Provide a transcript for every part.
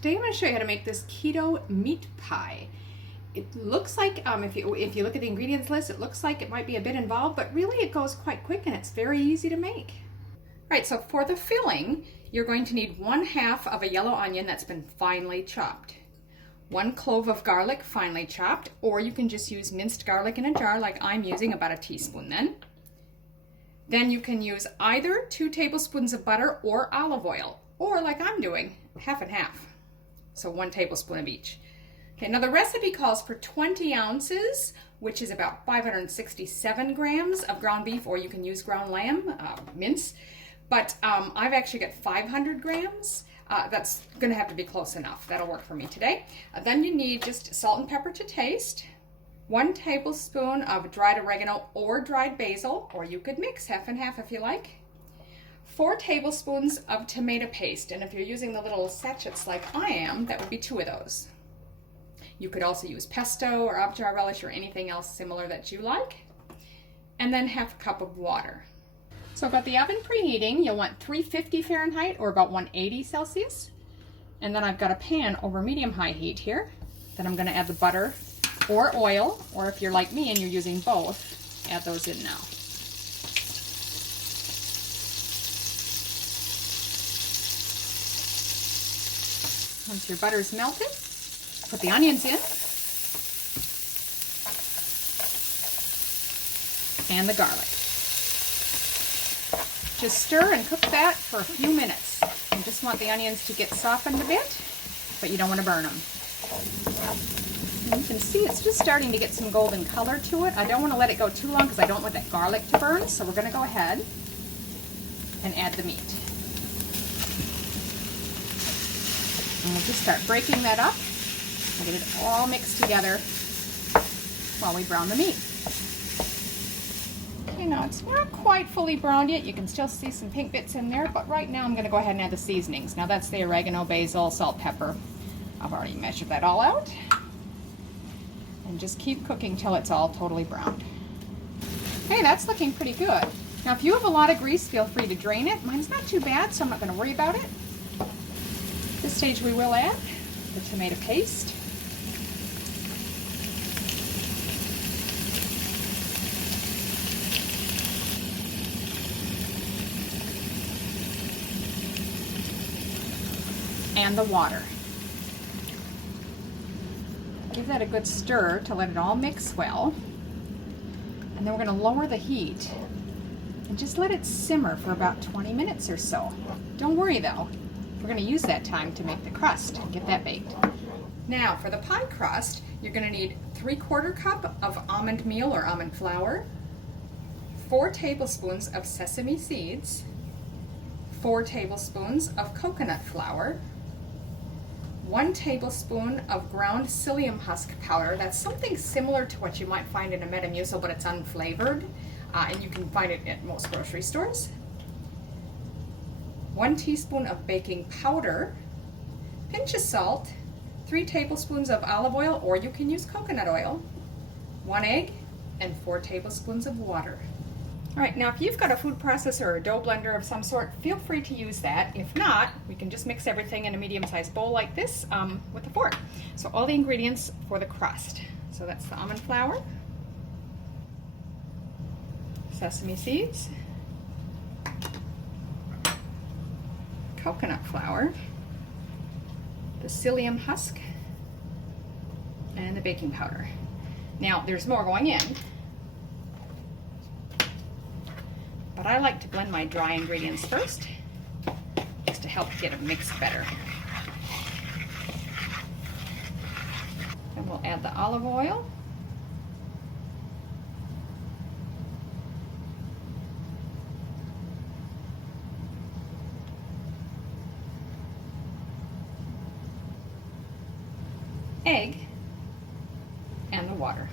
Today I'm going to show you how to make this keto meat pie. It looks like, if you look at the ingredients list, it looks like it might be a bit involved, but really it goes quite quick and it's very easy to make. All right, so for the filling, you're going to need 1/2 of a yellow onion that's been finely chopped, 1 clove of garlic finely chopped, or you can just use minced garlic in a jar like I'm using, about a teaspoon then. Then you can use either 2 tablespoons of butter or olive oil, or like I'm doing, 1/2 and 1/2. So 1 tablespoon of each. Okay, now the recipe calls for 20 ounces, which is about 567 grams of ground beef, or you can use ground lamb, mince. But I've actually got 500 grams. That's gonna have to be close enough. That'll work for me today. Then you need just salt and pepper to taste, 1 tablespoon of dried oregano or dried basil, or you could mix 1/2 and 1/2 if you like. 4 tablespoons of tomato paste, and if you're using the little sachets like I am, that would be 2 of those. You could also use pesto or ajvar relish or anything else similar that you like. And then 1/2 cup of water. So I've got the oven preheating. You'll want 350 Fahrenheit or about 180 Celsius. And then I've got a pan over medium-high heat here. Then I'm going to add the butter or oil, or if you're like me and you're using both, add those in now. Once your butter's melted, put the onions in and the garlic. Just stir and cook that for a few minutes. You just want the onions to get softened a bit, but you don't want to burn them. And you can see it's just starting to get some golden color to it. I don't want to let it go too long because I don't want that garlic to burn, so we're going to go ahead and add the meat. And we'll just start breaking that up and get it all mixed together while we brown the meat. Okay, now it's not quite fully browned yet. You can still see some pink bits in there, but right now I'm going to go ahead and add the seasonings. Now that's the oregano, basil, salt, pepper. I've already measured that all out. And just keep cooking till it's all totally browned. Okay, that's looking pretty good. Now if you have a lot of grease, feel free to drain it. Mine's not too bad, so I'm not going to worry about it. At this stage we will add the tomato paste. And the water. Give that a good stir to let it all mix well. And then we're going to lower the heat and just let it simmer for about 20 minutes or so. Don't worry though. We're going to use that time to make the crust and get that baked. Now for the pie crust, you're going to need 3/4 cup of almond meal or almond flour, 4 tablespoons of sesame seeds, 4 tablespoons of coconut flour, 1 tablespoon of ground psyllium husk powder. That's something similar to what you might find in a Metamucil, but it's unflavored, and you can find it at most grocery stores. 1 teaspoon of baking powder, pinch of salt, 3 tablespoons of olive oil, or you can use coconut oil, 1 egg, and 4 tablespoons of water. All right, now if you've got a food processor or a dough blender of some sort, feel free to use that. If not, we can just mix everything in a medium-sized bowl like this with a fork. So all the ingredients for the crust. So that's the almond flour, sesame seeds, coconut flour, the psyllium husk, and the baking powder. Now there's more going in, but I like to blend my dry ingredients first, just to help get it mixed better. Then we'll add the olive oil. Egg and the water.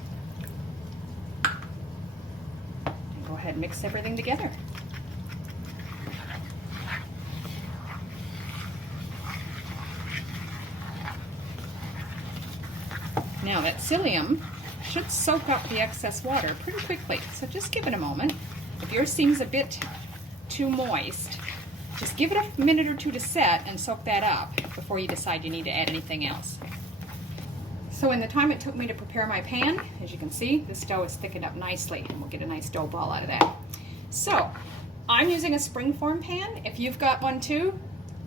Go ahead and mix everything together. Now that psyllium should soak up the excess water pretty quickly, so just give it a moment. If yours seems a bit too moist, just give it a minute or two to set and soak that up. before you decide you need to add anything else. So in the time it took me to prepare my pan, as you can see, this dough is thickened up nicely, and we'll get a nice dough ball out of that. So I'm using a springform pan. If you've got one too,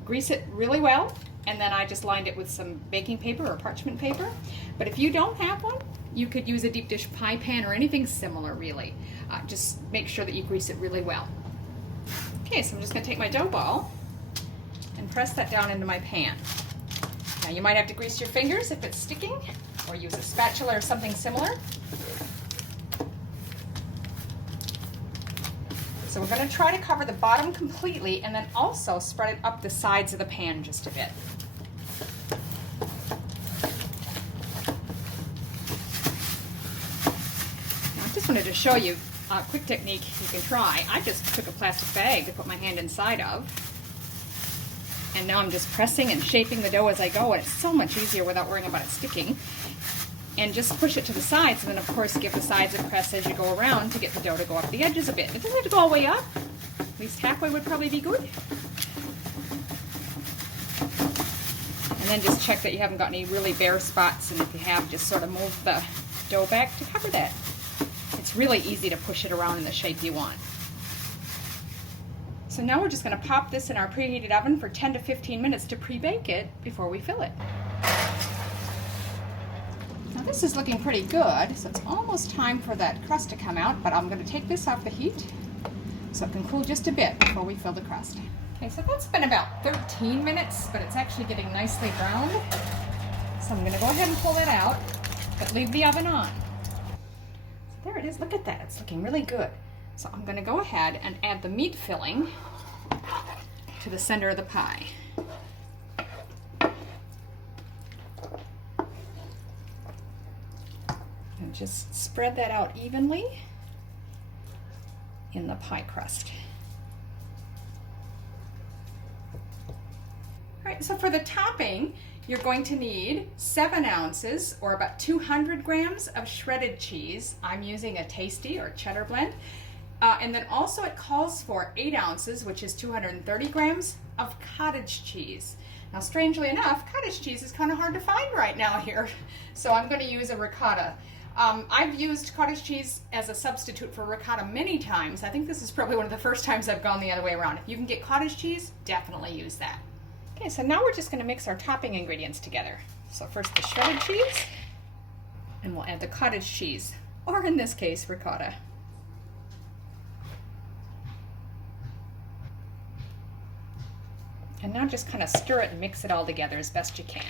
grease it really well, and then I just lined it with some baking paper or parchment paper. But if you don't have one, you could use a deep dish pie pan or anything similar, really. Just make sure that you grease it really well. Okay, so I'm just going to take my dough ball and press that down into my pan. Now you might have to grease your fingers if it's sticking, or use a spatula or something similar. So we're going to try to cover the bottom completely and then also spread it up the sides of the pan just a bit. Now I just wanted to show you a quick technique you can try. I just took a plastic bag to put my hand inside of, and now I'm just pressing and shaping the dough as I go, and it's so much easier without worrying about it sticking. And just push it to the sides, and then of course give the sides a press as you go around to get the dough to go up the edges a bit. It doesn't have to go all the way up. At least halfway would probably be good. And then just check that you haven't got any really bare spots, and if you have, just sort of move the dough back to cover that. It's really easy to push it around in the shape you want. So now we're just going to pop this in our preheated oven for 10 to 15 minutes to pre-bake it before we fill it. Now this is looking pretty good, so it's almost time for that crust to come out, but I'm going to take this off the heat so it can cool just a bit before we fill the crust. Okay, so that's been about 13 minutes, but it's actually getting nicely browned. So I'm going to go ahead and pull that out, but leave the oven on. So there it is, look at that, it's looking really good. So I'm going to go ahead and add the meat filling to the center of the pie. And just spread that out evenly in the pie crust. All right, so for the topping, you're going to need 7 ounces or about 200 grams of shredded cheese. I'm using a Tasty or cheddar blend. And then also it calls for 8 ounces, which is 230 grams of cottage cheese. Now, strangely enough, cottage cheese is kind of hard to find right now here, so I'm going to use a ricotta. I've used cottage cheese as a substitute for ricotta many times. I think this is probably one of the first times I've gone the other way around. If you can get cottage cheese, definitely use that. Okay, so now we're just going to mix our topping ingredients together. So first the shredded cheese, and we'll add the cottage cheese, or in this case, ricotta. And now just kind of stir it and mix it all together as best you can.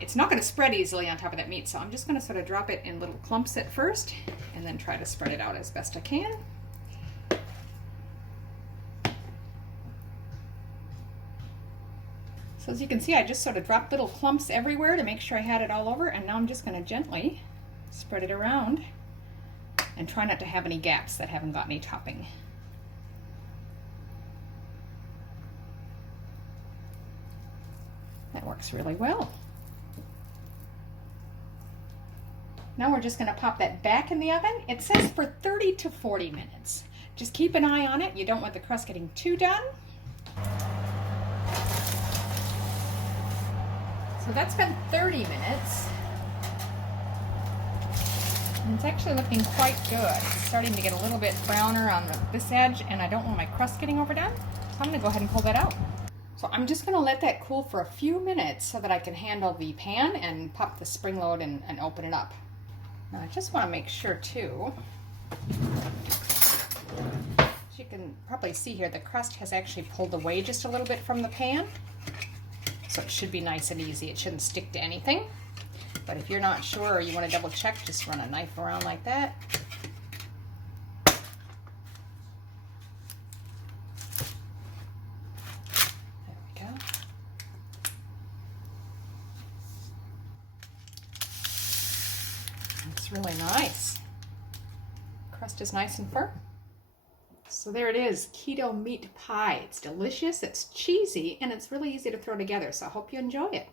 It's not going to spread easily on top of that meat, so I'm just going to sort of drop it in little clumps at first, and then try to spread it out as best I can. So as you can see, I just sort of dropped little clumps everywhere to make sure I had it all over, and now I'm just going to gently spread it around and try not to have any gaps that haven't got any topping. That works really well. Now we're just going to pop that back in the oven. It says for 30 to 40 minutes. Just keep an eye on it. You don't want the crust getting too done. So that's been 30 minutes. And it's actually looking quite good. It's starting to get a little bit browner on this edge, and I don't want my crust getting overdone. So I'm going to go ahead and pull that out. So I'm just going to let that cool for a few minutes so that I can handle the pan and pop the spring load and open it up. Now I just want to make sure too, as you can probably see here, the crust has actually pulled away just a little bit from the pan. So it should be nice and easy. It shouldn't stick to anything. But if you're not sure or you want to double check, just run a knife around like that. There we go. It's really nice. Crust is nice and firm. So there it is, keto meat pie. It's delicious, it's cheesy, and it's really easy to throw together. So I hope you enjoy it.